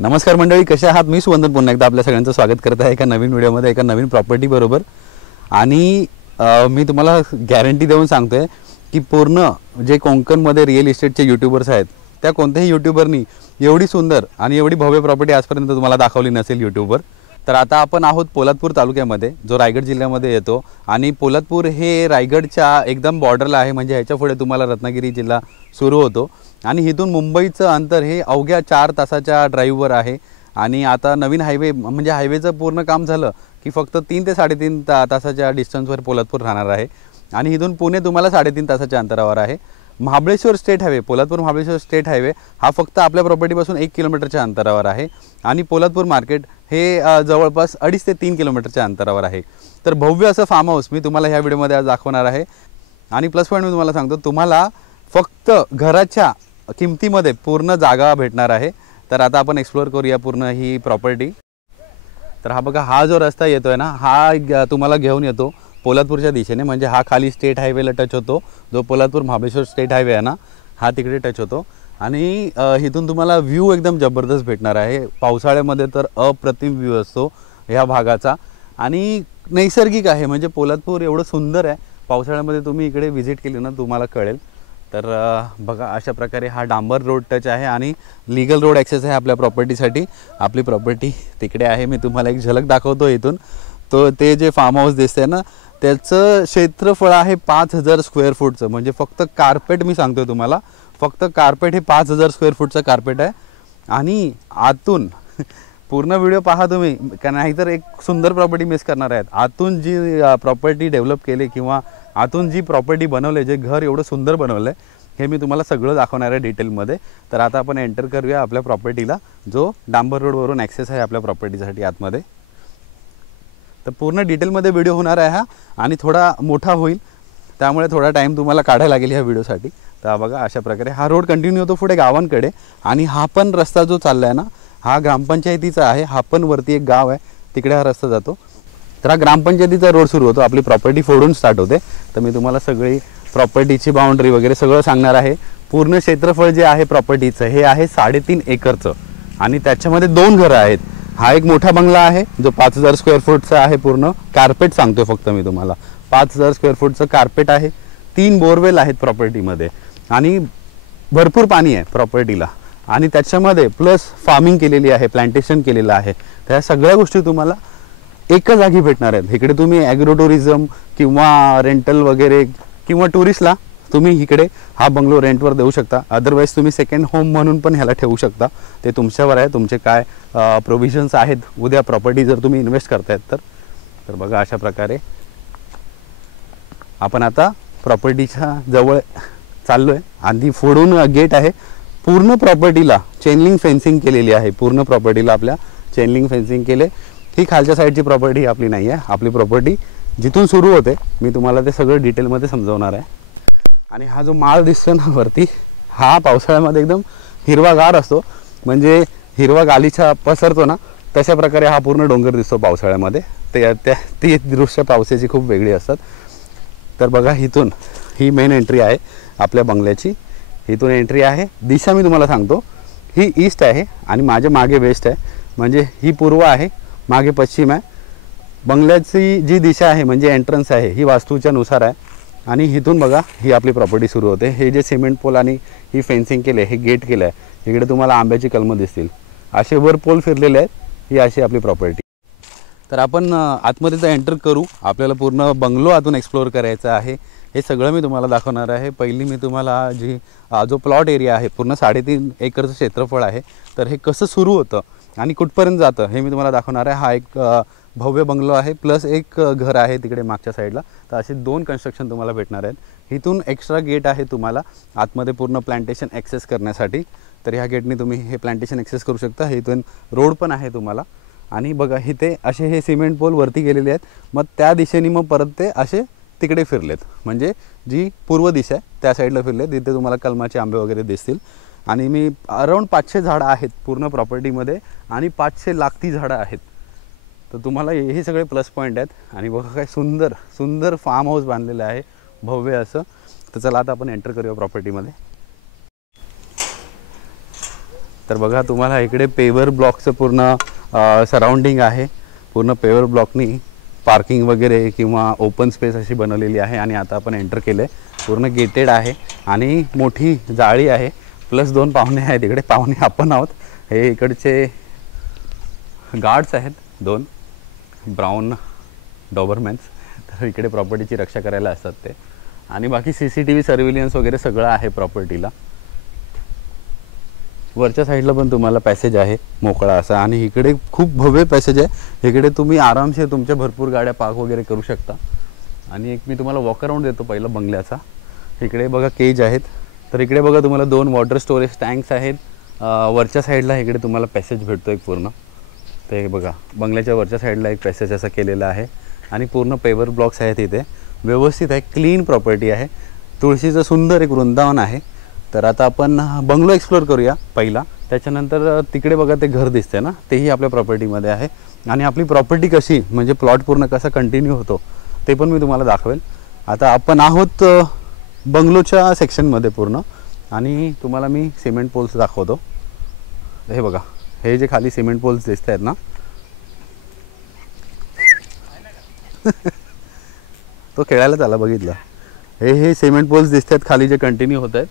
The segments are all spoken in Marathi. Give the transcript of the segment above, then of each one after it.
नमस्कार मंडळी, कशा आहात? मी सुवंदन पुन्हा एकदा आपल्या सगळ्यांचं स्वागत करत आहे एका नवीन व्हिडिओमध्ये, एका नवीन प्रॉपर्टी बरोबर. आणि मी तुम्हाला गॅरंटी देऊन सांगतोय की पूर्ण जे कोकणमध्ये रिअल इस्टेटचे यूट्यूबर्स आहेत त्या कोणत्याही यूट्यूबरनी एवढी सुंदर आणि एवढी भव्य प्रॉपर्टी आजपर्यंत तुम्हाला दाखवली नसेल यूट्यूबवर. तर आता आपण आहोत पोलादपूर तालुक्यामध्ये, जो रायगड जिल्ह्यामध्ये येतो. आणि पोलादपूर हे रायगडच्या एकदम बॉर्डरला आहे, म्हणजे ह्याच्या पुढे तुम्हाला रत्नागिरी जिल्हा सुरू होतो. आणि इथून मुंबईचं अंतर हे अवघ्या 4 तासाच्या ड्राईव्हवर आहे. आणि आता नवीन हायवे म्हणजे हायवेचं पूर्ण काम झालं की फक्त 3 ते 3.5 तासाच्या डिस्टन्सवर पोलादपूर राहणार आहे. आणि इथून पुणे तुम्हाला 3.5 तासाच्या अंतरावर आहे. Mahabaleshwar state highway, Poladpur Mahabaleshwar state highway हा फक्त आपल्या प्रॉपर्टीपासून 1 किलोमीटरच्या अंतरावर आहे. आणि पोलादपूर मार्केट हे जवळपास 2.5 ते 3 किलोमीटरच्या अंतरावर आहे. तर भव्य असं फार्म हाऊस मी तुम्हाला ह्या व्हिडिओमध्ये आज दाखवणार आहे. आणि प्लस पॉईंट मी तुम्हाला सांगतो, तुम्हाला फक्त घराच्या किमतीमध्ये पूर्ण जागा भेटणार आहे. तर आता आपण एक्सप्लोअर करूया पूर्ण ही प्रॉपर्टी. तर हा बघा, हा जो रस्ता येतोय ना, हा तुम्हाला घेऊन येतो पोलादपूरच्या दिशेने. म्हणजे हा खाली स्टेट हायवेला टच होतो, जो पोलादपूर महाबळेश्वर स्टेट हायवे आहे ना, हा तिकडे टच होतो. आणि इथून तुम्हाला व्ह्यू एकदम जबरदस्त भेटणार आहे. पावसाळ्यामध्ये तर अप्रतिम व्ह्यू असतो ह्या भागाचा. आणि नैसर्गिक आहे, म्हणजे पोलादपूर एवढं सुंदर आहे. पावसाळ्यामध्ये तुम्ही इकडे व्हिजिट केली ना, तुम्हाला कळेल. तर बघा, अशा प्रकारे हा डांबर रोड टच आहे आणि लीगल रोड ॲक्सेस आहे आपल्या प्रॉपर्टीसाठी. आपली प्रॉपर्टी तिकडे आहे. मी तुम्हाला एक झलक दाखवतो इथून. तो ते जे फार्म हाऊस दिसतंय ना, त्याचं क्षेत्रफळ आहे 5000 स्क्वेअर फूटचं. म्हणजे फक्त कार्पेट मी सांगतोय तुम्हाला, फक्त कार्पेट हे 5000 स्क्वेअर फूटचं कार्पेट आहे. आणि आतून पूर्ण व्हिडिओ पहा तुम्ही, का नाहीतर एक सुंदर प्रॉपर्टी मिस करणार आहेत. आतून जी प्रॉपर्टी डेव्हलप केली किंवा आतून जी प्रॉपर्टी बनवले, जे घर एवढं सुंदर बनवलं आहे, हे मी तुम्हाला सगळं दाखवणार आहे डिटेलमध्ये. तर आता आपण एंटर करूया आपल्या प्रॉपर्टीला, जो डांबर रोडवरून ॲक्सेस आहे आपल्या प्रॉपर्टीसाठी आतमध्ये. तर पूर्ण डिटेलमध्ये व्हिडिओ होणार आहे हा, आणि थोडा मोठा होईल, त्यामुळे थोडा टाईम तुम्हाला काढायला लागेल ह्या व्हिडिओसाठी. तर बघा, अशा प्रकारे हा रोड कंटिन्यू होतो पुढे गावांकडे. आणि हा पण रस्ता जो चालला आहे ना, हा ग्रामपंचायतीचा आहे. हा पण वरती एक गाव आहे, तिकडे हा रस्ता जातो. तर हा ग्रामपंचायतीचा रोड सुरू होतो, आपली प्रॉपर्टी फोडून स्टार्ट होते. तर मी तुम्हाला सगळी प्रॉपर्टीची बाउंड्री वगैरे सगळं सांगणार आहे. पूर्ण क्षेत्रफळ जे आहे प्रॉपर्टीचं हे आहे 3.5 एकरचं. आणि त्याच्यामध्ये 2 घरं आहेत. हा एक मोठा बंगला आहे जो 5000 स्क्वेअर फूटचा आहे. पूर्ण कार्पेट सांगतोय फक्त मी तुम्हाला, 5000 स्क्वेअर फूटचं कार्पेट आहे. 3 बोरवेल आहेत प्रॉपर्टीमध्ये आणि भरपूर पाणी आहे प्रॉपर्टीला. आणि त्याच्यामध्ये प्लस फार्मिंग केलेली आहे, प्लांटेशन केलेलं आहे. त्या सगळ्या गोष्टी तुम्हाला एका जागी भेटणार आहेत. इकडे तुम्ही ॲग्रो टुरिझम किंवा रेंटल वगैरे किंवा टुरिस्टला तुम्ही इकडे हा बंगलो रेंटवर देऊ शकता. अदरवाईज तुम्ही सेकंड होम म्हणून पण ह्याला ठेवू शकता. ते तुमच्यावर आहे, तुमचे काय प्रोव्हिजन्स आहेत उद्या प्रॉपर्टी जर तुम्ही इन्व्हेस्ट करतायत तर. तर बघा, अशा प्रकारे आपण आता प्रॉपर्टीच्या जवळ चाललो आहे. आणि फोडून गेट आहे. पूर्ण प्रॉपर्टीला चेनलिंग फेन्सिंग केलेली आहे. पूर्ण प्रॉपर्टीला आपल्या चेनलिंग फेन्सिंग केले. ही खालच्या साईडची प्रॉपर्टी आपली नाही आहे. आपली प्रॉपर्टी जिथून सुरू होते मी तुम्हाला ते सगळं डिटेलमध्ये समजवणार आहे. आणि हा जो माळ दिसतो ना वरती, हा पावसाळ्यामध्ये एकदम हिरवागार असतो. म्हणजे हिरवा गालीचा पसरतो ना, तशा प्रकारे हा पूर्ण डोंगर दिसतो पावसाळ्यामध्ये. ती दृश्य पावसाची खूप वेगळी असतात. तर बघा, इथून ही मेन एंट्री आहे आपल्या बंगल्याची. इथून एंट्री आहे. दिशा मी तुम्हाला सांगतो, ही ईस्ट आहे आणि माझ्या मागे वेस्ट आहे. म्हणजे ही पूर्व आहे, मागे पश्चिम आहे. बंगल्याची जी दिशा आहे म्हणजे एंट्रन्स आहे, ही वास्तूच्या नुसार आहे. आणि इथून बघा, ही आपली प्रॉपर्टी सुरू होते. हे जे सिमेंट पोल आणि ही फेन्सिंग केले, हे गेट केलं आहे. इकडे तुम्हाला आंब्याची कलमं दिसतील, असे वर पोल फिरलेले आहेत. ही अशी आपली प्रॉपर्टी. तर आपण आतमध्ये तर एंटर करू. आपल्याला पूर्ण बंगलो आतून एक्सप्लोअर करायचा आहे. हे सगळं मी तुम्हाला दाखवणार आहे. पहिली मी तुम्हाला जो प्लॉट एरिया आहे, पूर्ण 3.5 एकरचं क्षेत्रफळ आहे. तर हे कसं सुरू होतं आणि कुठपर्यंत जातं हे मी तुम्हाला दाखवणार आहे. हा एक भव्य बंगलो आहे, प्लस एक घर आहे तिकडे मागच्या साईडला. तर असे 2 कन्स्ट्रक्शन तुम्हाला भेटणार आहेत. इथून एक्स्ट्रा गेट आहे तुम्हाला आतमध्ये पूर्ण प्लांटेशन ॲक्सेस करण्यासाठी. तर ह्या गेटने तुम्ही हे प्लांटेशन ॲक्सेस करू शकता. इथून रोड पण आहे तुम्हाला. आणि बघा, इथे असे हे सिमेंट पोल वरती गेलेले आहेत. मग त्या दिशेने मग परत ते असे तिकडे फिरलेत. म्हणजे जी पूर्व दिशा आहे त्या साईडला फिरलेत. तिथे तुम्हाला कलमाचे आंबे वगैरे दिसतील. आणि मी अराऊंड 500 झाडं आहेत पूर्ण प्रॉपर्टीमध्ये आणि 500 लाखती झाडं आहेत. तर तुम्हाला हे सगळे प्लस पॉईंट आहेत. आणि बघा, काय सुंदर सुंदर फार्म हाऊस बांधलेलं आहे, भव्य असं. तर चला आता आपण एंटर करूया प्रॉपर्टीमध्ये. तर बघा तुम्हाला इकडे पेवर ब्लॉकचं पूर्ण सराउंडिंग आहे, पूर्ण पेवर ब्लॉकनी पार्किंग वगैरे किंवा ओपन स्पेस अशी बनवलेली आहे. आणि आता आपण एंटर केलं आहे, पूर्ण गेटेड आहे आणि मोठी जाळी आहे, प्लस 2 पाहुणे आहेत. इकडे पाहुणे आपण आहोत, हे इकडचे गार्ड्स आहेत 2 ब्राऊन डॉबरमॅन्स. तर इकडे प्रॉपर्टीची रक्षा करायला असतात ते. आणि बाकी CCTV सर्व्हिलियन्स वगैरे सगळं आहे प्रॉपर्टीला. वरच्या साईडला पण तुम्हाला पॅसेज आहे मोकळा असा, आणि इकडे खूप भव्य पॅसेज आहे. इकडे तुम्ही आरामशीर तुमच्या भरपूर गाड्या पार्क वगैरे करू शकता. आणि एक मी तुम्हाला वॉक अराउंड देतो पहिला बंगल्याचा. इकडे बघा केज आहेत. तर इकडे बघा तुम्हाला 2 वॉटर स्टोरेज टँक्स आहेत. वरच्या साईडला इकडे तुम्हाला पॅसेज भेटतो एक पूर्ण. ते बघा बंगल्याच्या वरच्या साईडला एक पॅसेज असा केलेला आहे. आणि पूर्ण पेवर ब्लॉक्स आहेत इथे, व्यवस्थित आहे, क्लीन प्रॉपर्टी आहे. तुळशीचं सुंदर एक वृंदावन आहे. तर आता आपण बंगलो एक्सप्लोर करूया पहिला, त्याच्यानंतर तिकडे बघा ते घर दिसते ना, तेही आपल्या प्रॉपर्टीमध्ये आहे. आणि आपली प्रॉपर्टी कशी म्हणजे प्लॉट पूर्ण कसा कंटिन्यू होतो ते पण मी तुम्हाला दाखवेल. आता आपण आहोत बंगलोच्या सेक्शनमध्ये पूर्ण, आणि तुम्हाला मी सिमेंट पोल्स दाखवतो. हे बघा, हे जे खाली सिमेंट पोल्स दिसत आहेत ना तो खेळायलाच आला बघितलं. हे सिमेंट पोल्स दिसत आहेत खाली जे कंटिन्यू होत आहेत.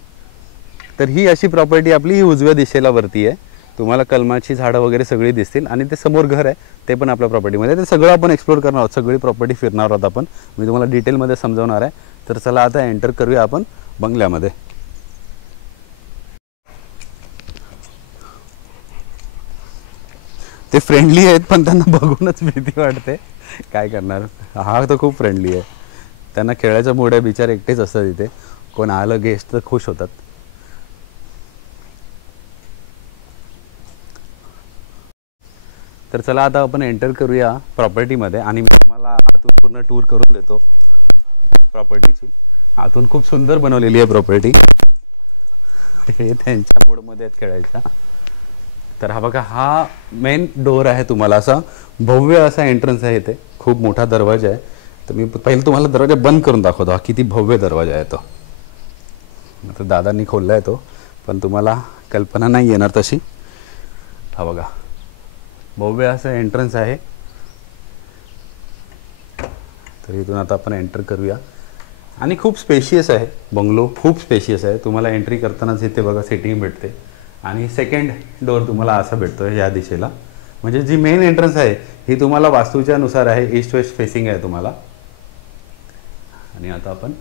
तर ही अशी प्रॉपर्टी आपली ही उजव्या दिशेला वरती आहे. तुम्हाला कलमाची झाडं वगैरे सगळी दिसतील, आणि ते समोर घर आहे ते पण आपल्या प्रॉपर्टीमध्ये. ते सगळं आपण एक्सप्लोर करणार आहोत, सगळी प्रॉपर्टी फिरणार आहोत आपण. मी तुम्हाला डिटेलमध्ये समजावणार आहे. तर चला आता एंटर करूया आपण बंगल्यामध्ये. ते फ्रेंडली आहेत पण त्यांना बघूनच भीती वाटते, काय करणार. हा तर खूप फ्रेंडली आहे, त्यांना खेळायचं मूड आहे, बिचारे एकटेच असतात इथे. कोण आलं गेस्ट तर खुश होतात. तर चला आता आपण एंटर करूया प्रॉपर्टीमध्ये, आणि मी तुम्हाला आतून पूर्ण टूर करून देतो प्रॉपर्टीची. आतून खूप सुंदर बनवलेली आहे प्रॉपर्टी. हे त्यांच्या मूडमध्ये आहेत खेळायच्या. तर हा बघा, हा मेन डोअर आहे. तुम्हाला असा भव्य असा एंट्रन्स आहे इथे, खूप मोठा दरवाजा आहे. तर मी पहिले तुम्हाला दरवाजा बंद करून दाखवतो. हा किती भव्य दरवाजा आहे तो. आता दादांनी खोलला आहे तो, पण तुम्हाला कल्पना नाही येणार तशी. हा बघा, भव्य असं एंट्रन्स आहे. तर इथून आता आपण एंटर करूया. आणि खूप स्पेशियस आहे बंगलो, खूप स्पेशियस आहे. तुम्हाला एंट्री करतानाच इथे बघा सिटिंग भेटते. आणि सेकंड डोअर तुम्हाला असा भेटतो या दिशेला. म्हणजे जी मेन एंट्रन्स आहे ही तुम्हाला वास्तूच्या नुसार आहे, ईस्ट वेस्ट फेसिंग आहे तुम्हाला. आणि आता आपण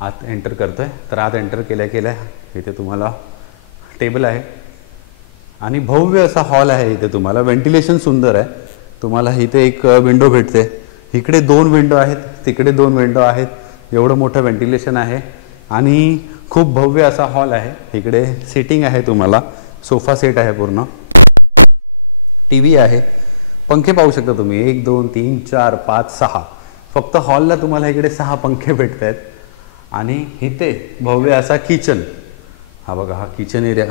आत एंटर करतोय. तर आत एंटर केल्या केल्या इथे तुम्हाला टेबल आहे, आणि भव्य असा हॉल आहे. इथे तुम्हाला व्हेंटिलेशन सुंदर आहे. तुम्हाला इथे एक विंडो भेटते, इकडे 2 विंडो आहेत, तिकडे 2 विंडो आहेत. एवढं मोठं व्हेंटिलेशन आहे, आणि खूप भव्य असा हॉल आहे. इकडे सिटिंग आहे, तुम्हाला सोफा सेट आहे, पूर्ण TV आहे, पंखे पाहू शकता तुम्ही. 1 2 3 4 5 6, फक्त हॉलला तुम्हाला इकडे 6 पंखे भेटत आहेत. आणि इथे भव्य असा किचन. हा बघा, हा किचन एरिया.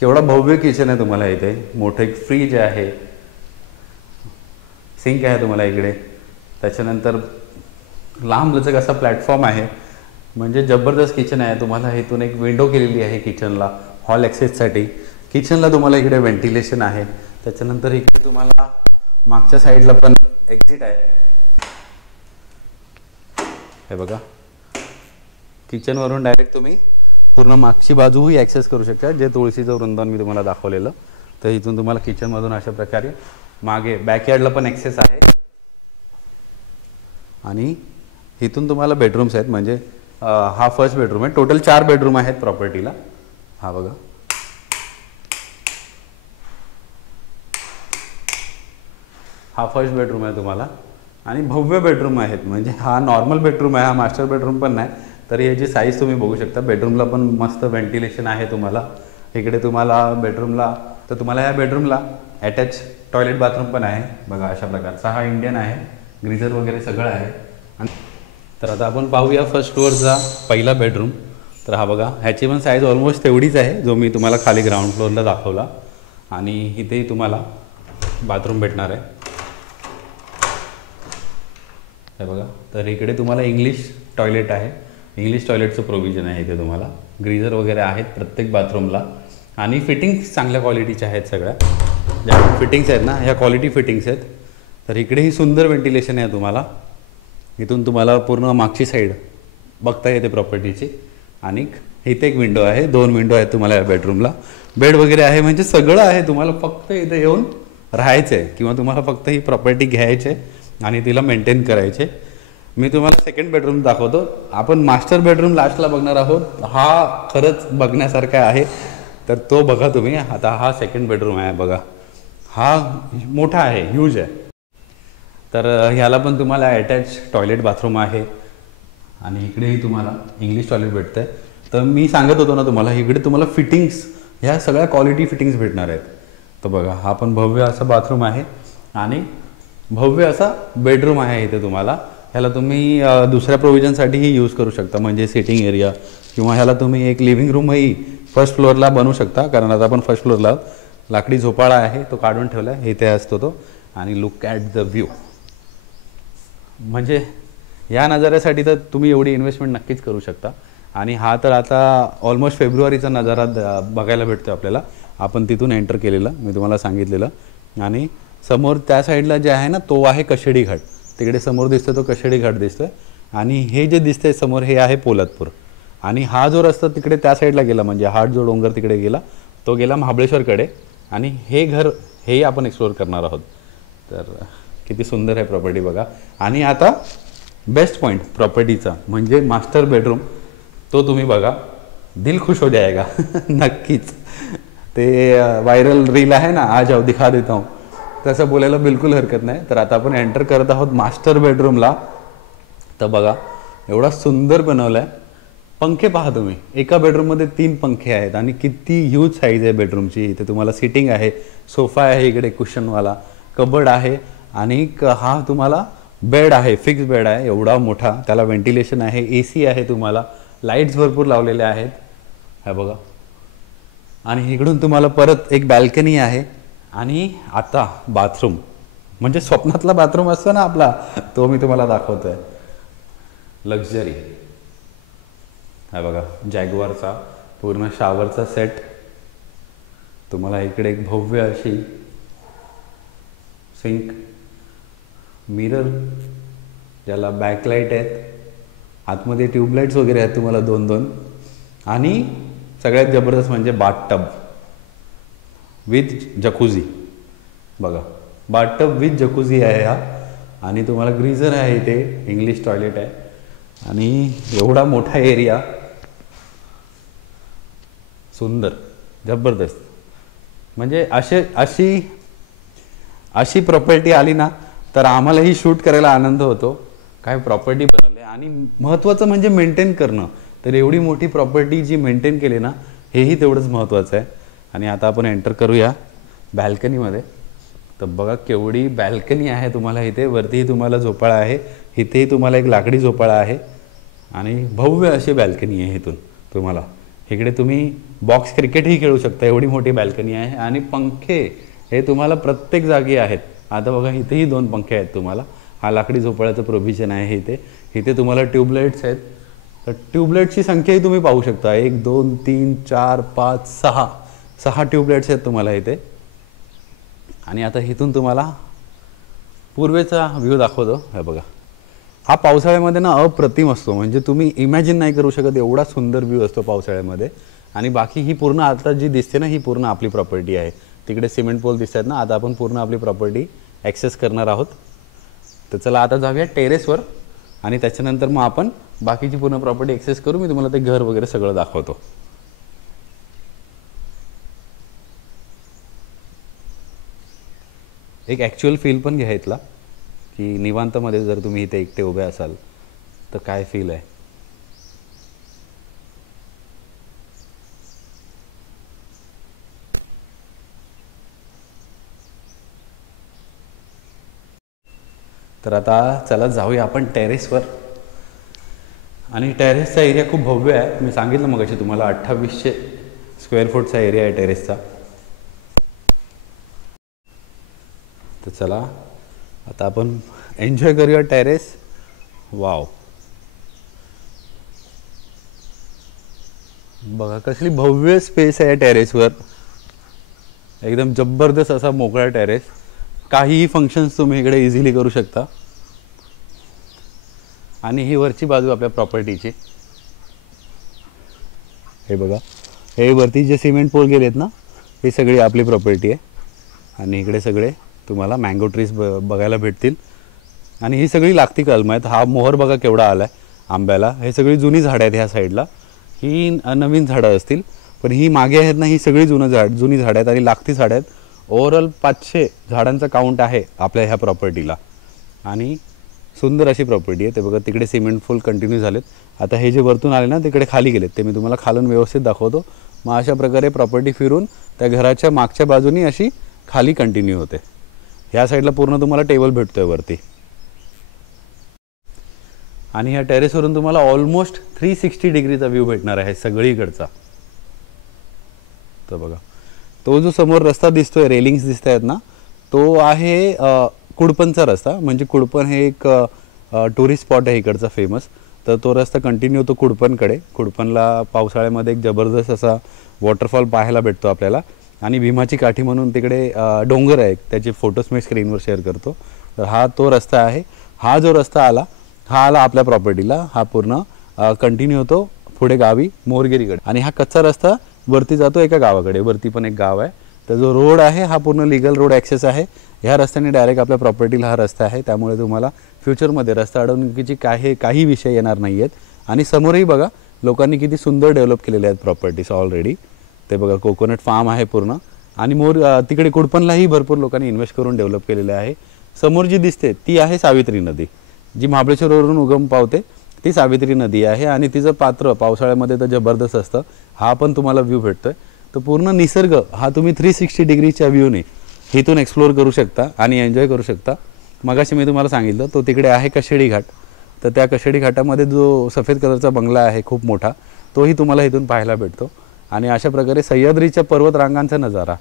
केवढा भव्य किचन आहे तुम्हाला इथे. मोठं एक फ्रीज आहे, सिंक आहे तुम्हाला इकडे. त्याच्यानंतर लांब लचक असा प्लॅटफॉर्म आहे, म्हणजे जबरदस्त किचन आहे. तुम्हाला इथून एक विंडो केलेली आहे किचनला, हॉल ॲक्सेससाठी. किचनला तुम्हाला इकडे व्हेंटिलेशन आहे. त्याच्यानंतर इकडे तुम्हाला मागच्या साईडला पण एक्झिट आहे. हे बघा, किचनवरून डायरेक्ट तुम्ही पूर्ण मागची बाजूही ॲक्सेस करू शकता, जे तुळशीचं वृंदावन मी तुम्हाला दाखवलेलं. तर इथून तुम्हाला किचनमधून अशा प्रकारे मागे बॅकयार्डला पण ॲक्सेस आहे. आणि इथून तुम्हाला बेडरूम्स आहेत, म्हणजे हा फर्स्ट बेडरूम आहे. टोटल 4 बेडरूम आहेत प्रॉपर्टीला. हा बघा, हा फर्स्ट बेडरूम आहे तुम्हाला. आणि भव्य बेडरूम आहेत, म्हणजे हा नॉर्मल बेडरूम आहे, हा मास्टर बेडरूम पण नाही. तर याची साईज तुम्ही बघू शकता. बेडरूमला पण मस्त व्हेंटिलेशन आहे तुम्हाला. इकडे तुम्हाला बेडरूमला, तर तुम्हाला या बेडरूमला अटॅच टॉयलेट बाथरूम पण आहे. बघा अशा प्रकारचा हा इंडियन आहे, ग्रीझर वगैरे सगळं आहे. आणि तर आता आपण पाहूया फर्स्ट फ्लोअरचा पहिला बेडरूम. तर हा बघा, ह्याची पण साईज ऑलमोस्ट तेवढीच आहे जो मी तुम्हाला खाली ग्राउंड फ्लोअरला दाखवला. आणि इथेही तुम्हाला बाथरूम भेटणार आहे. हे बघा, तर इकडे तुम्हाला इंग्लिश टॉयलेट आहे, इंग्लिश टॉयलेटचं प्रोव्हिजन आहे इथे तुम्हाला. ग्रीझर वगैरे आहेत प्रत्येक बाथरूमला आणि फिटिंग्स चांगल्या क्वालिटीच्या आहेत. सगळ्या ज्या फिटिंग्स आहेत ना ह्या क्वालिटी फिटिंग्स आहेत. तर इकडेही सुंदर व्हेंटिलेशन आहे तुम्हाला. इथून तुम्हाला पूर्ण मागची साईड बघता येते प्रॉपर्टीची. आणि इथे एक विंडो आहे, 2 विंडो आहेत तुम्हाला या बेडरूमला. बेड वगैरे आहे, म्हणजे सगळं आहे. तुम्हाला फक्त इथे येऊन राहायचं आहे किंवा तुम्हाला फक्त ही प्रॉपर्टी घ्यायची आणि तिला मेंटेन करायचे. मी तुम्हाला सेकंड बेडरूम दाखवतो. आपण मास्टर बेडरूम लास्टला बघणार आहोत. हा खरंच बघण्यासारखा आहे, तर तो बघा तुम्ही. आता हा सेकंड बेडरूम आहे बघा. हा मोठा आहे, ह्यूज आहे. तर ह्याला पण तुम्हाला अटॅच टॉयलेट बाथरूम आहे आणि इकडेही तुम्हाला इंग्लिश टॉयलेट भेटतं आहे. तर मी सांगत होतो ना तुम्हाला, इकडे तुम्हाला फिटिंग्स ह्या सगळ्या क्वालिटी फिटिंग्स भेटणार आहेत. तर बघा हा पण भव्य असा बाथरूम आहे आणि भव्य असा बेडरूम आहे इथे तुम्हाला. ह्याला तुम्ही दुसऱ्या प्रोव्हिजनसाठीही यूज करू शकता, म्हणजे सिटिंग एरिया, किंवा ह्याला तुम्ही एक लिव्हिंग रूमही फर्स्ट फ्लोअरला बनवू शकता. कारण आता आपण फर्स्ट फ्लोअरला लाकडी झोपाळा आहे तो काढून ठेवला आहे, इथे असतो तो. आणि लुक ॲट द व्ह्यू, म्हणजे या नजाऱ्यासाठी तर तुम्ही एवढी इन्व्हेस्टमेंट नक्कीच करू शकता. आणि हा तर आता ऑलमोस्ट फेब्रुवारीचा नजारा बघायला भेटतो आपल्याला. आपण तिथून एंटर केलेलं मी तुम्हाला सांगितलेलं. आणि समोर त्या साईडला जे आहे ना तो आहे कशेडी घाट. तिकडे समोर दिसतो तो कशेडी घाट दिसतोय. आणि हे जे दिसतंय समोर हे आहे पोलादपूर. आणि हा जो रस्ता तिकडे त्या साईडला गेला, म्हणजे हा जो डोंगर तिकडे गेला तो गेला महाबळेश्वरकडे. आणि हे घर हेही आपण एक्सप्लोअर करणार आहोत. तर किती सुंदर आहे प्रॉपर्टी बघा. आणि आता बेस्ट पॉईंट प्रॉपर्टीचा म्हणजे मास्टर बेडरूम, तो तुम्ही बघा. दिल खुश हो जाएगा नक्कीच. ते व्हायरल रील आहे ना, आज आओ दिखा देता हूँ, तसं बोलायला बिलकुल हरकत नाही. तर आता आपण एंटर करत आहोत मास्टर बेडरूमला. तर बघा एवढा सुंदर बनवला आहे. पंखे पहा तुम्ही, एका बेडरूममध्ये 3 पंखे आहेत आणि किती ह्यूज साईज आहे बेडरूमची. इथे तुम्हाला सिटिंग आहे, सोफा आहे इकडे कुशनवाला, कबड आहे आणि हा तुम्हाला बेड आहे, फिक्स बेड आहे एवढा मोठा. त्याला व्हेंटिलेशन आहे, AC आहे तुम्हाला, लाईट्स भरपूर लावलेले आहेत हा बघा. आणि इकडून तुम्हाला परत एक बॅल्कनी आहे. आणि आता बाथरूम, म्हणजे स्वप्नातला बाथरूम असतो ना आपला, तो मी तुम्हाला दाखवतोय. लक्झरी हा बघा, जॅग्वारचा पूर्ण शॉवरचा सेट. तुम्हाला इकडे एक भव्य अशी सिंक, मिरर ज्याला बॅकलाईट आहेत, आतमध्ये ट्यूबलाईट्स वगैरे आहेत तुम्हाला 2-2. आणि सगळ्यात जबरदस्त म्हणजे बाथटब विथ जकुझी बघा. बाथटब विथ जकुझी आहे हा. आणि तुम्हाला ग्रीझर आहे इथे, इंग्लिश टॉयलेट आहे. आणि एवढा मोठा एरिया, सुंदर जबरदस्त. म्हणजे अशी प्रॉपर्टी आली ना तर आम्हालाही शूट करायला आनंद होतो. काय प्रॉपर्टी बनवली. आणि महत्त्वाचं म्हणजे मेंटेन करणं. तर एवढी मोठी प्रॉपर्टी जी मेंटेन केली ना, हेही तेवढंच महत्त्वाचं आहे. आणि आता आपण एंटर करूया बॅल्कनीमध्ये. तर बघा केवढी बॅल्कनी आहे तुम्हाला इथे. वरतीही तुम्हाला झोपाळा आहे, इथेही तुम्हाला एक लाकडी झोपाळा आहे. आणि भव्य अशी बॅल्कनी आहे इथून तुम्हाला. इकडे तुम्ही बॉक्स क्रिकेटही खेळू शकता, एवढी मोठी बॅल्कनी आहे. आणि पंखे हे तुम्हाला प्रत्येक जागी आहेत. आता बघा इथेही 2 पंखे आहेत तुम्हाला. हा लाकडी झोपाळ्याचं प्रोव्हिजन आहे इथे. इथे तुम्हाला ट्यूबलाईट्स आहेत. तर ट्यूबलाईटची संख्याही तुम्ही पाहू शकता. 1 2 3 4 5 6 ट्यूबलाईट्स आहेत तुम्हाला इथे. आणि आता इथून तुम्हाला पूर्वेचा व्ह्यू दाखवतो. हे बघा, हा पावसाळ्यामध्ये ना अप्रतिम असतो. म्हणजे तुम्ही इमॅजिन नाही करू शकत एवढा सुंदर व्ह्यू असतो पावसाळ्यामध्ये. आणि बाकी ही पूर्ण आता जी दिसते ना, ही पूर्ण आपली प्रॉपर्टी आहे. तिकडे सिमेंट पोल दिसत आहेत ना, आता आपण पूर्ण आपली प्रॉपर्टी ॲक्सेस करणार आहोत. तर चला आता जाऊया टेरेसवर आणि त्याच्यानंतर मग आपण बाकीची पूर्ण प्रॉपर्टी ॲक्सेस करू. मी तुम्हाला ते घर वगैरे सगळं दाखवतो. एक ॲक्च्युअल फील पण घ्या इथला, की निवांतमध्ये जर तुम्ही इथे एकटे उभे असाल तर काय फील आहे. तर आता चला जाऊया आपण टेरेसवर. आणि टेरेसचा एरिया खूप भव्य आहे. मी सांगितलं मगाशी तुम्हाला 2800 स्क्वेअर फूटचा एरिया आहे टेरेसचा. तर चला आता आपण एन्जॉय करूया टेरेस. वाव, बघा कसली भव्य स्पेस आहे टेरेसवर, एकदम जबरदस्त असा मोकळा टेरेस. काहीही फंक्शन्स तुम्ही इकडे इझिली करू शकता. आणि ही वरची बाजू आपल्या प्रॉपर्टीची. हे बघा, हे वरती जे सिमेंट पोल गेलेत ना, ही सगळी आपली प्रॉपर्टी आहे. आणि इकडे सगळे तुम्हाला मँगो ट्रीज बघायला भेटतील. आणि ही सगळी लागती कलमं आहेत. हा मोहर बघा केवढा आला आहे आंब्याला. हे सगळी जुनी झाडं आहेत ह्या साईडला. ही नवीन झाडं असतील, पण ही मागे आहेत ना, ही सगळी जुनी झाडं आहेत आणि लागती झाडं आहेत. ओव्हरऑल 500 झाडांचा काउंट आहे आपल्या ह्या प्रॉपर्टीला. आणि सुंदर अशी प्रॉपर्टी आहे. ते बघा तिकडे सिमेंट फुल कंटिन्यू झालेत. आता हे जे वरतून आले ना तिकडे खाली गेलेत, ते मी तुम्हाला खालून व्यवस्थित दाखवतो. मग अशा प्रकारे प्रॉपर्टी फिरून त्या घराच्या मागच्या बाजूनी अशी खाली कंटिन्यू होते. ह्या साईडला पूर्ण तुम्हाला टेबल भेटतोय वरती. आणि ह्या टेरेसवरून तुम्हाला ऑलमोस्ट 360 डिग्रीचा व्ह्यू भेटणार आहे सगळीकडचा. तर बघा तो जो समोर रस्ता दिसतोय, रेलिंग्स दिसत आहेत ना, तो आहे कुडपनचा रस्ता. म्हणजे कुडपन हे एक टुरिस्ट स्पॉट आहे इकडचा फेमस. तर तो रस्ता कंटिन्यू होतो कुडपनकडे. कुडपनला पावसाळ्यामध्ये एक जबरदस्त असा वॉटरफॉल पाहायला भेटतो आपल्याला. आणि भीमाची काठी म्हणून तिकडे डोंगर आहे, त्याचे फोटोज मी स्क्रीनवर शेअर करतो. तर हा तो रस्ता आहे. हा जो रस्ता आला, हा आला आपल्या प्रॉपर्टीला. हा पूर्ण कंटिन्यू होतो पुढे गावी मोरगिरीकडे. आणि हा कच्चा रस्ता वरती जातो एका गावाकडे. वरती पण एक गाव आहे. तर जो रोड आहे हा पूर्ण लिगल रोड ॲक्सेस आहे. ह्या रस्त्याने डायरेक्ट आपल्या प्रॉपर्टीला हा रस्ता आहे. त्यामुळे तुम्हाला फ्युचरमध्ये रस्ता अडवणुकीची काही विषय येणार नाही आहेत. आणि समोरही बघा लोकांनी किती सुंदर डेव्हलप केलेले आहेत प्रॉपर्टीज ऑलरेडी. ते बघा कोकोनट फार्म आहे पूर्ण. आणि तिकडे कुडपनलाही भरपूर लोकांनी इन्व्हेस्ट करून डेव्हलप केलेले आहे. समोर जी दिसते ती आहे सावित्री नदी, जी महाबळेश्वरवरून उगम पावते. ती सावित्री नदी आहे. आणि तिचं पात्र पावसाळ्यामध्ये तर जबरदस्त असतं. हा पण तुम्हाला व्ह्यू भेटतोय. तर पूर्ण निसर्ग हा तुम्ही 360 डिग्रीच्या व्ह्यूने इथून एक्सप्लोअर करू शकता आणि एन्जॉय करू शकता. मगाशी मी तुम्हाला सांगितलं तो तिकडे आहे कशेडी घाट. तर त्या कशेडी घाटामध्ये जो सफेद कलरचा बंगला आहे खूप मोठा, तोही तुम्हाला इथून पाहायला भेटतो. आणि अशा प्रकारे सह्याद्रीच्या पर्वतरांगांचा नजारा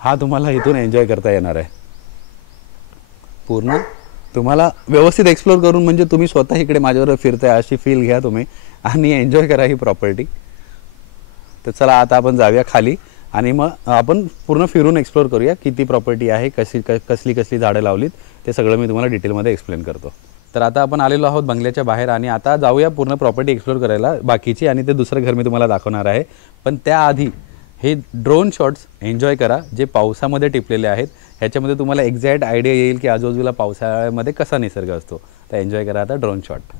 हा तुम्हाला इथून एन्जॉय करता येणार आहे. पूर्ण तुम्हाला व्यवस्थित एक्सप्लोअर करून, म्हणजे तुम्ही स्वतः इकडे माझ्यावर फिरताय अशी फील घ्या तुम्ही आणि एन्जॉय करा ही प्रॉपर्टी. तर चला आता आपण जाऊया खाली आणि मग आपण पूर्ण फिरून एक्सप्लोअर करूया किती प्रॉपर्टी आहे, कसली झाडं लावलीत, ते सगळं मी तुम्हाला डिटेलमध्ये एक्सप्लेन करतो. तर आता आपण आलेलो आहोत बंगल्याच्या बाहेर आणि आता जाऊया पूर्ण प्रॉपर्टी एक्सप्लोअर करायला बाकीची. आणि ते दुसरं घर मी तुम्हाला दाखवणार आहे. पण त्याआधी हे ड्रोन शॉट्स एन्जॉय करा जे पावसामध्ये टिपलेले आहेत. ह्याच्यामध्ये तुम्हाला एक्झॅक्ट आयडिया येईल की आजूबाजूला पावसाळ्यामध्ये कसा निसर्ग असतो. तर एन्जॉय करा आता ड्रोन शॉट.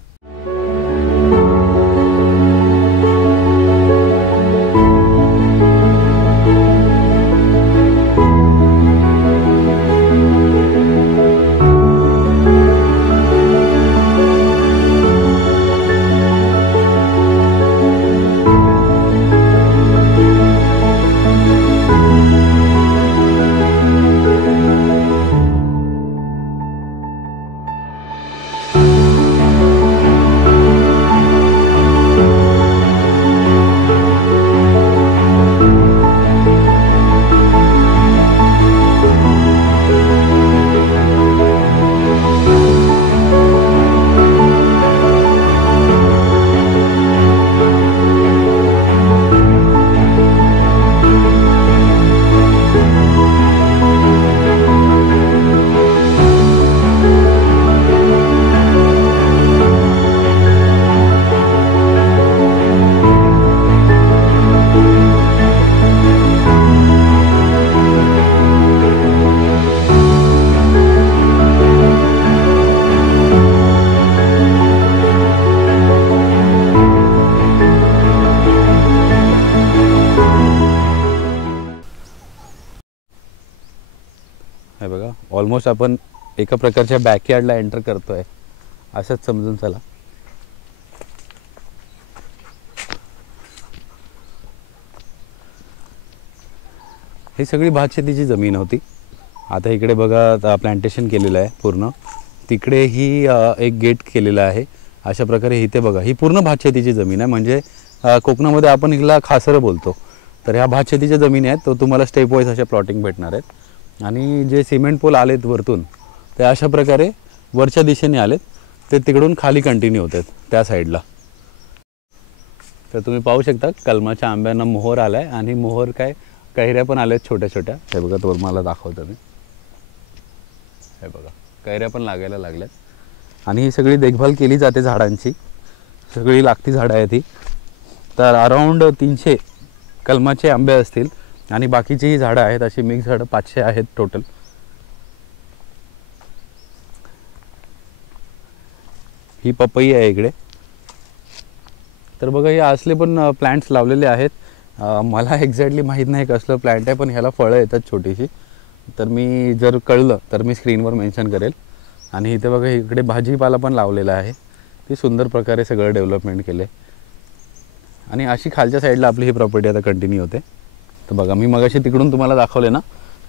हे बघा ऑलमोस्ट आपण एका प्रकारच्या बॅकयार्डला एंटर करतोय असंच समजून चला. ही सगळी भातशेतीची जमीन होती. आता इकडे बघा प्लांटेशन केलेलं आहे पूर्ण. तिकडे ही एक गेट केलेलं आहे. अशा प्रकारे इथे बघा ही पूर्ण भातशेतीची जमीन आहे. म्हणजे कोकणामध्ये आपण हिला खासरं बोलतो. तर ह्या भातशेतीच्या जमिनी आहेत. तो तुम्हाला स्टेप वाईज अशा प्लॉटिंग भेटणार आहेत. आणि जे सिमेंट पोल आलेत वरतून ते अशा प्रकारे वरच्या दिशेने आलेत. ते तिकडून खाली कंटिन्यू होतात त्या साईडला. तर तुम्ही पाहू शकता कलमाच्या आंब्यांना मोहर आलाय आणि मोहर काय कैऱ्या पण आल्यात छोट्या छोट्या. हे बघा तुम्हाला दाखवतो मी. हे बघा कैऱ्या पण लागायला लागल्यात आणि ही सगळी देखभाल केली जाते झाडांची. सगळी लागती झाडं आहेत ही. तर अराऊंड 300 कलमाचे आंबे असतील आणि बाकीचीही झाडं आहेत. अशी मिक्स झाडं 500 आहेत टोटल. ही पपई आहे इकडे. तर बघा हे असले पण प्लांट्स लावलेले आहेत. मला एक्झॅक्टली माहीत नाही कसलं प्लांट आहे, पण ह्याला फळं येतात छोटीशी. तर मी जर कळलं तर मी स्क्रीनवर मेन्शन करेल. आणि इथे बघा इकडे भाजीपाला पण लावलेला आहे. ती सुंदर प्रकारे सगळं डेव्हलपमेंट केले. आणि अशी खालच्या साईडला आपली ही प्रॉपर्टी आता कंटिन्यू होते. तर बघा मी मगाशी तिकडून तुम्हाला दाखवले ना,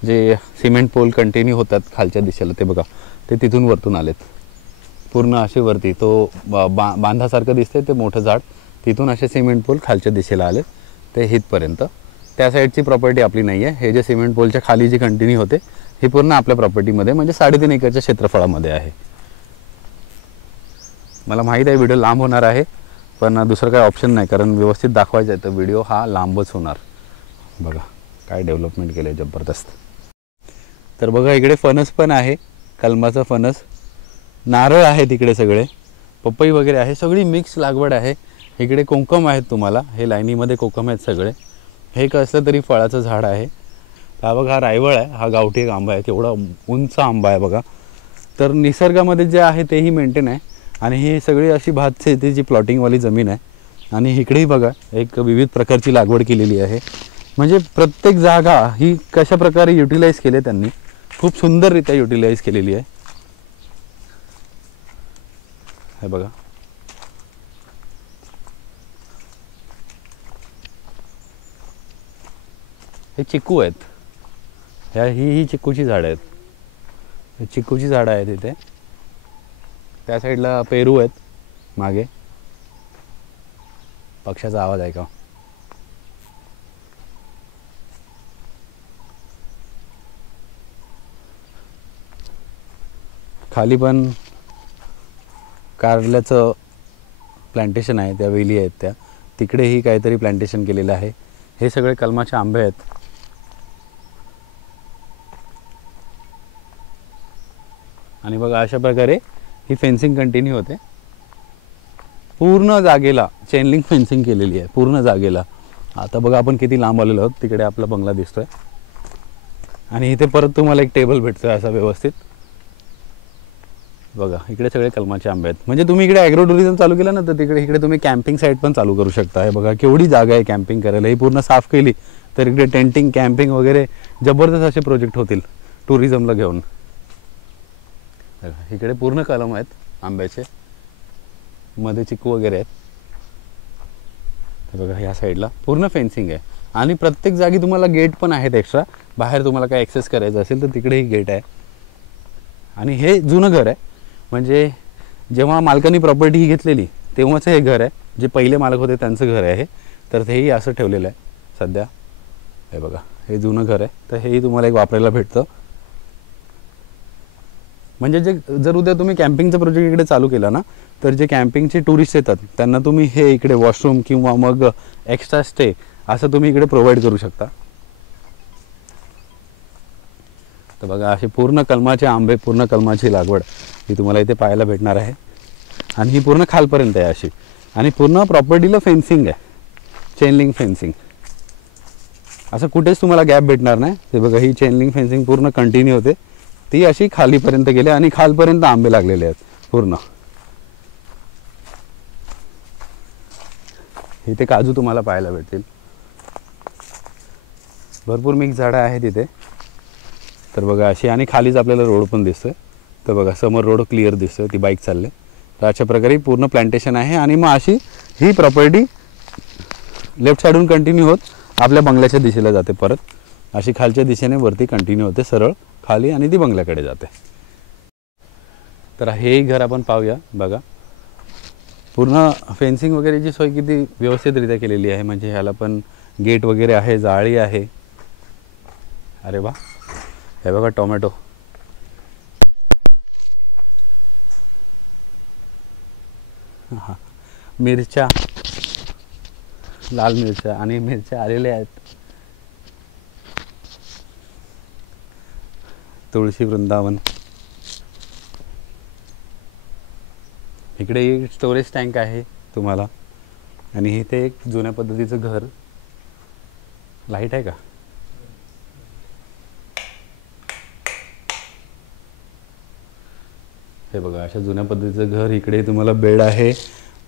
जे सिमेंट पोल कंटिन्यू होतात खालच्या दिशेला, ते बघा ते तिथून वरतून आलेत पूर्ण असे वरती. तो बांधासारखं दिसते ते मोठं झाड, तिथून असे सिमेंट पोल खालच्या दिशेला आले ते हितपर्यंत. त्या साईडची प्रॉपर्टी आपली नाही आहे. हे जे सिमेंट पोलच्या खाली जी कंटिन्यू होते हे पूर्ण आपल्या प्रॉपर्टीमध्ये म्हणजे 3.5 एकरच्या क्षेत्रफळामध्ये आहे. मला माहीत आहे व्हिडिओ लांब होणार आहे, पण दुसरं काही ऑप्शन नाही, कारण व्यवस्थित दाखवायचं आहे तर व्हिडिओ हा लांबच होणार. बघा काय डेव्हलपमेंट केलं आहे जबरदस्त. तर बघा इकडे फणस पण आहे, कलमाचा फणस. नारळ आहे तिकडे, सगळे पपई वगैरे आहे, सगळी मिक्स लागवड आहे. इकडे कोकम आहेत तुम्हाला, हे लाईनीमध्ये कोकम आहेत सगळे. हे कसलं तरी फळाचं झाड आहे. हा बघा हा रायवळ आहे, हा गावठी एक आंबा आहे, केवढा उंच आंबा आहे बघा. तर निसर्गामध्ये जे आहे तेही मेंटेन आहे. आणि ही सगळी अशी भात शेतीची प्लॉटिंगवाली जमीन आहे. आणि इकडेही बघा एक विविध प्रकारची लागवड केलेली आहे. म्हणजे प्रत्येक जागा ही कशा प्रकारे युटिलाइज केली त्यांनी, खूप सुंदररित्या युटिलाइज केलेली आहे. हे बघा हे चिकू आहेत. ही चिकूची झाडं आहेत. हे चिकूची झाडं आहेत इथे. त्या साईडला पेरू आहेत मागे. पक्ष्याचा आवाज आहे का? खाली पण कारल्याचं प्लांटेशन आहे, त्या वेली आहेत त्या. तिकडेही काहीतरी प्लांटेशन केलेलं आहे. हे सगळे कलमाचे आंबे आहेत. आणि बघा अशा प्रकारे ही फेन्सिंग कंटिन्यू होते. पूर्ण जागेला चेनलिंग फेन्सिंग केलेली आहे, पूर्ण जागेला. आता बघा आपण किती लांब आलेलो आहोत. तिकडे आपला बंगला दिसतोय आणि इथे परत तुम्हाला एक टेबल भेटतोय असा व्यवस्थित. बघा इकडे सगळे कलमाचे आंबे आहेत. म्हणजे तुम्ही इकडे ॲग्रो टुरिझम चालू केलं ना, तर इकडे तुम्ही कॅम्पिंग साईट पण चालू करू शकता. हे बघा केवढी जागा आहे कॅम्पिंग करायला. ही पूर्ण साफ केली तर इकडे टेंटिंग, कॅम्पिंग वगैरे जबरदस्त असे प्रोजेक्ट होतील टुरिझमला घेऊन. इकडे पूर्ण कलम आहेत आंब्याचे, मध्ये चिकू वगैरे आहेत. बघा ह्या साईडला पूर्ण फेन्सिंग आहे. आणि प्रत्येक जागी तुम्हाला गेट पण आहेत एक्स्ट्रा. बाहेर तुम्हाला काय ॲक्सेस करायचं असेल तर तिकडेही गेट आहे. आणि हे जुनं घर आहे, म्हणजे जेव्हा मालकांनी प्रॉपर्टी ही घेतलेली तेव्हाच हे घर आहे. जे पहिले मालक होते त्यांचं घर आहे. तर तेही असं ठेवलेलं आहे सध्या. हे बघा हे जुनं घर आहे. तर हेही तुम्हाला एक वापरायला भेटतं. म्हणजे जे जर उद्या तुम्ही कॅम्पिंगचा प्रोजेक्ट इकडे चालू केला ना, तर जे कॅम्पिंगचे टुरिस्ट येतात त्यांना तुम्ही हे इकडे वॉशरूम किंवा मग एक्स्ट्रा स्टे असं तुम्ही इकडे प्रोव्हाइड करू शकता. तर बघा असे पूर्ण कलमाचे आंबे, पूर्ण कलमाची लागवड ही तुम्हाला इथे पाहायला भेटणार आहे. आणि ही पूर्ण खालपर्यंत आहे अशी. आणि पूर्ण प्रॉपर्टीला फेन्सिंग आहे, चेनलिंग फेन्सिंग. असं कुठेच तुम्हाला गॅप भेटणार नाही. ते बघा ही चेनलिंग फेन्सिंग पूर्ण कंटिन्यू होते. ती अशी खालीपर्यंत गेली आणि खालपर्यंत आंबे लागलेले आहेत पूर्ण. इथे काजू तुम्हाला पाहायला भेटतील. भरपूर मिक्स झाडं आहेत इथे. तर बघा अशी, आणि खालीच आपल्याला रोड पण दिसतोय. तर बघा समोर रोड क्लिअर दिसतोय, ती बाईक चालले. तर अशा प्रकारे पूर्ण प्लांटेशन आहे. आणि मग अशी ही प्रॉपर्टी लेफ्ट साईडून कंटिन्यू होत आपल्या बंगल्याच्या दिशेला जाते परत. अशी खालच्या दिशेने वरती कंटिन्यू होते सरळ खाली आणि ती बंगल्याकडे जाते. तर हेही घर आपण पाहूया. बघा पूर्ण फेन्सिंग वगैरेची सोय किती व्यवस्थितरित्या केलेली आहे. म्हणजे ह्याला पण गेट वगैरे आहे, जाळी आहे. अरे वा, हे बघा टोमॅटो. हां मिरच्या. लाल मिरच्या आणि मिरच्या आलेल्या आहेत. तुळशी वृंदावन. इकडे एक स्टोरेज टँक आहे तुम्हाला आणि इथे एक जुन्या पद्धतीचं घर. लाईट आहे का? हे बघा अशा जुन्या पद्धतीचं घर. इकडे तुम्हाला बेड आहे.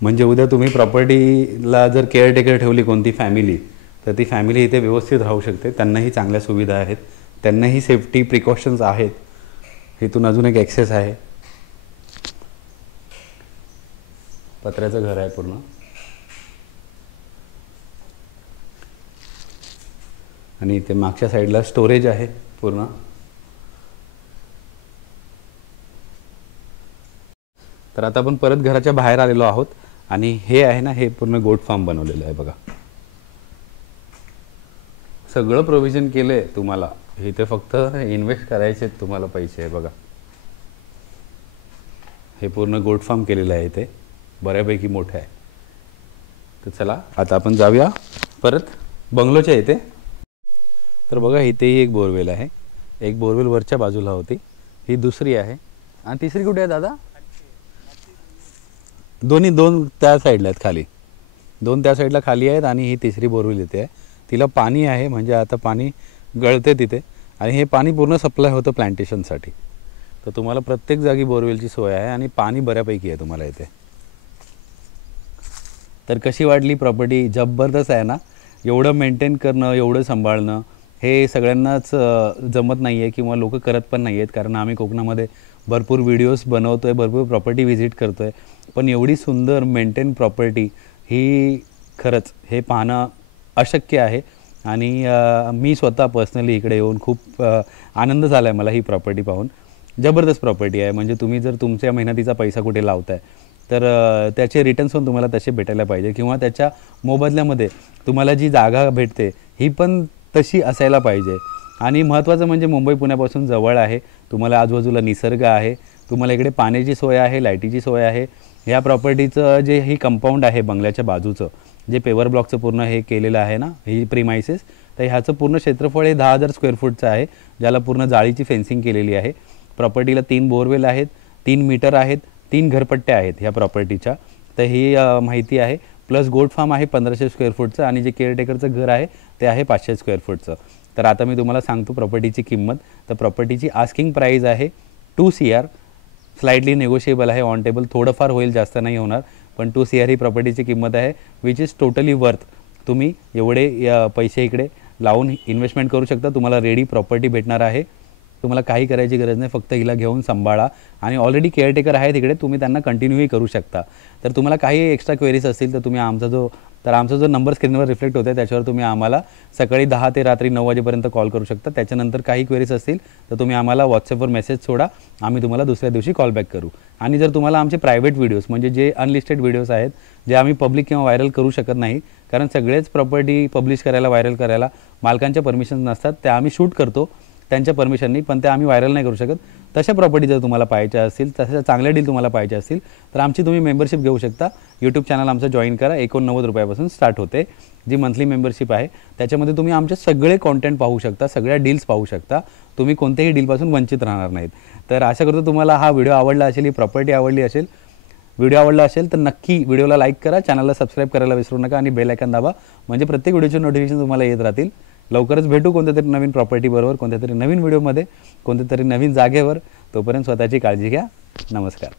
म्हणजे उद्या तुम्ही प्रॉपर्टीला जर केअरटेकर ठेवली कोणती फॅमिली तर ती फॅमिली इथे व्यवस्थित राहू शकते. त्यांनाही चांगल्या सुविधा आहेत, त्यांनाही सेफ्टी प्रिकॉशन्स आहेत. इथून अजून एक ॲक्सेस आहे. पत्र्याचं घर आहे पूर्ण. आणि इथे मागच्या साईडला स्टोरेज आहे पूर्ण. तर आता आपण परत घराच्या बाहेर आलेलो आहोत आणि हे आहे ना, हे पूर्ण गोट फार्म बनवलेलं आहे बघा. सगळं प्रोव्हिजन केलं आहे तुम्हाला. इथे फक्त इन्व्हेस्ट करायचे तुम्हाला पैसे आहे बघा. हे पूर्ण गोट फार्म केलेलं आहे इथे, बऱ्यापैकी मोठं आहे. तर चला आता आपण जाऊया परत बंगलोच्या इथे. तर बघा इथेही एक बोरवेल आहे. एक बोरवेल वरच्या बाजूला होती, ही दुसरी आहे. आणि तिसरी कुठे आहे दादा? दोन त्या साईडला आहेत खाली. दोन त्या साईडला खाली आहेत आणि ही तिसरी बोरवेल इथे आहे. तिला पाणी आहे, म्हणजे आता पाणी गळते तिथे आणि हे पाणी पूर्ण सप्लाय होतं प्लांटेशनसाठी. तर तुम्हाला प्रत्येक जागी बोरवेलची सोय आहे आणि पाणी बऱ्यापैकी आहे तुम्हाला इथे. तर कशी वाटली प्रॉपर्टी? जबरदस्त आहे ना. एवढं मेंटेन करणं, एवढं सांभाळणं हे सगळ्यांनाच जमत नाही आहे किंवा लोक करत पण नाही आहेत. कारण आम्ही कोकणामध्ये भरपूर व्हिडिओज बनवतो आहे, भरपूर प्रॉपर्टी व्हिजिट करतो आहे, पण एवढी सुंदर मेंटेन प्रॉपर्टी ही खरंच हे पाहणं अशक्य आहे. आणि मी स्वतः पर्सनली इकडे येऊन खूप आनंद झाला आहे मला ही प्रॉपर्टी पाहून. जबरदस्त प्रॉपर्टी आहे. म्हणजे तुम्ही जर तुमच्या मेहनतीचा पैसा कुठे लावताय तर त्याचे रिटर्न्स पण तुम्हाला तसे भेटायला पाहिजे किंवा त्याच्या मोबदल्यामध्ये तुम्हाला जी जागा भेटते ही पण तशी असायला पाहिजे. आणि महत्त्वाचं म्हणजे मुंबई पुण्यापासून जवळ आहे, तुम्हाला आजूबाजूला निसर्ग आहे, तुम्हाला इकडे पाण्याची सोय आहे, लाईटीची सोय आहे. ह्या प्रॉपर्टीचं जे ही कंपाऊंड आहे बंगल्याच्या बाजूचं, जे पेवर ब्लॉकचं पूर्ण हे केलेलं आहे ना, ही प्रिमायसेस, तर ह्याचं पूर्ण क्षेत्रफळ हे 10,000 स्क्वेअर फूटचं आहे, ज्याला पूर्ण जाळीची फेन्सिंग केलेली आहे. प्रॉपर्टीला 3 बोरवेल आहेत, 3 मीटर आहेत, 3 घरपट्ट्या आहेत ह्या प्रॉपर्टीच्या. तर ही माहिती आहे. प्लस गोट फार्म आहे 1500 स्क्वेअर फूटचं आणि जे केअरटेकरचं घर आहे ते आहे 500 स्क्वेअर फूटचं. तर आता मी तुम्हाला सांगतो प्रॉपर्टीची किंमत. तर प्रॉपर्टीची आस्किंग प्राईज आहे 2 CR. स्लाइटली नेगोशिएबल आहे, ऑन टेबल थोडंफार होईल, जास्त नाही होणार, पण 2 CR ही प्रॉपर्टीची किंमत आहे, विच इज टोटली वर्थ. तुम्ही एवढे पैसे इकडे लावून इन्व्हेस्टमेंट करू शकता. तुम्हाला रेडी प्रॉपर्टी भेटणार आहे. तुम्हाला काही करायची गरज नाही, फक्त हिला घेऊन सांभाळा. आणि ऑलरेडी केअरटेकर आहे तिकडे, तुम्ही त्यांना कंटिन्यूही करू शकता. तर तुम्हाला काही एक्स्ट्रा क्वेरीज असतील तर तुम्ही आमचा जो नंबर स्क्रीनवर रिफ्लेक्ट होतो आहे त्याच्यावर तुम्ही आम्हाला सकाळी 10 ते रात्री 9 वाजेपर्यंत कॉल करू शकता. त्याच्यानंतर काही क्वेरीज असतील तर तुम्ही आम्हाला व्हॉट्सअपवर मेसेज सोडा, आम्ही तुम्हाला दुसऱ्या दिवशी कॉल बॅक करू. आणि जर तुम्हाला आमचे प्रायव्हेट व्हिडिओज म्हणजे जे अनलिस्टेड व्हिडिओज आहेत, जे आम्ही पब्लिक किंवा व्हायरल करू शकत नाही, कारण सगळेच प्रॉपर्टी पब्लिश करायला, व्हायरल करायला मालकांच्या परमिशन नसतात, त्या आम्ही शूट करतो त्यांच्या परमिशननी, पण ते आम्ही व्हायरल नाही करू शकत. तशा प्रॉपर्टी जर तुम्हाला पाहिजे असतील, तशा चांगल्या डील तुम्हाला पाहिजे असतील तर आमची तुम्ही मेंबरशिप घेऊ शकता. यूट्यूब चॅनल आमचं जॉईन करा. 89 रुपयापासून स्टार्ट होते जी मंथली मेंबरशिप आहे. त्याच्यामध्ये तुम्ही आमचे सगळे कॉन्टेंट पाहू शकता, सगळ्या डील्स पाहू शकता. तुम्ही कोणत्याही डीलपासून वंचित राहणार नाहीत. तर आशा करतो तुम्हाला हा व्हिडिओ आवडला असेल, ही प्रॉपर्टी आवडली असेल. व्हिडिओ आवडला असेल तर नक्की व्हिडिओला लाईक करा, चॅनलला सबस्क्राईब करायला विसरू नका आणि बेल आयकॉन दाबा, म्हणजे प्रत्येक व्हिडिओचे नोटिफिकेशन तुम्हाला येत राहतील. लवकरच भेटू कोणत्या तरी नवीन प्रॉपर्टीबरोबर, कोणत्या तरी नवीन व्हिडिओमध्ये, कोणत्या तरी नवीन जागेवर. तोपर्यंत स्वतःची काळजी घ्या. नमस्कार.